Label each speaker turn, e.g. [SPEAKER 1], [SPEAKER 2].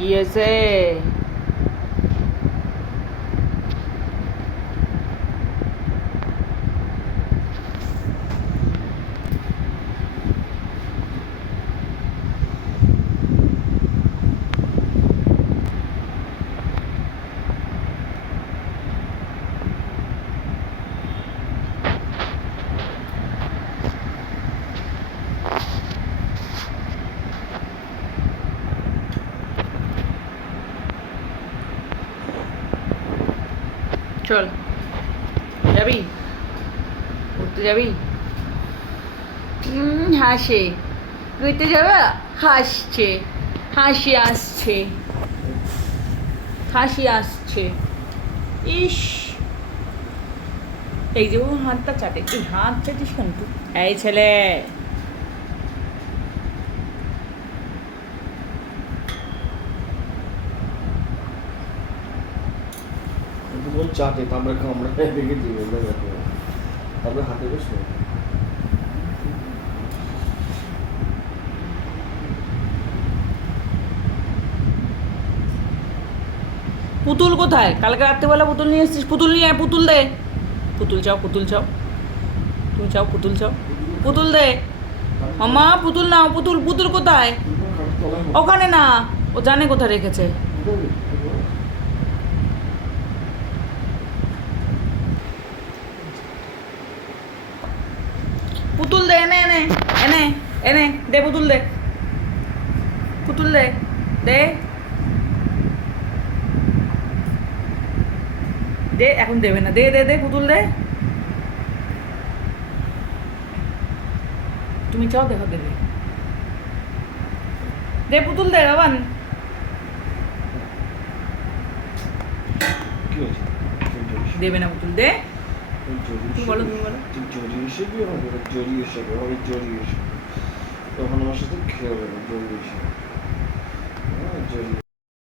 [SPEAKER 1] y ese চল যাবি ঘুরতে যাবি? হাসে। ঘুরতে যাবে? হাসছে। হাসি আসছে। হাসি আসছে। ইস। এই যে ও হাতটা চাটে। তুই হাত চাটিস কেন তুই? এই ছেলে
[SPEAKER 2] বল চাটে তারপরে কামড়ায় রেখে দিবে না দেখো তারপরে হাতে বসে
[SPEAKER 1] পুতুল কোথায়? কালকে রাত্রেবেলা পুতুল নিয়ে এসেছিস? পুতুল নিয়ে আয় পুতুল দে। পুতুল চাও পুতুল চাও। তুমি চাও পুতুল চাও। পুতুল দে। মামা পুতুল নাও পুতুল পুতুল কোথায়? ওখানে না। ও জানে কোথায় রেখেছে। পুতুল দে এনে এনে এনে এনে দে পুতুল দে। পুতুল দে দে। দে এখন দেবে না। দে দে দে পুতুল দে। তুমি চাও দেখো দেবে। দে পুতুল দে
[SPEAKER 2] হয়েছে?
[SPEAKER 1] দেবে না পুতুল দে। তুমি বলো, তুমি বলো।
[SPEAKER 2] এসে কি হবে? জড়িয়ে হিসেবে হবে জড়িয়ে এসে তখন আমার সাথে খেয়ে হবে জড়িয়ে হিসেবে জড়িয়ে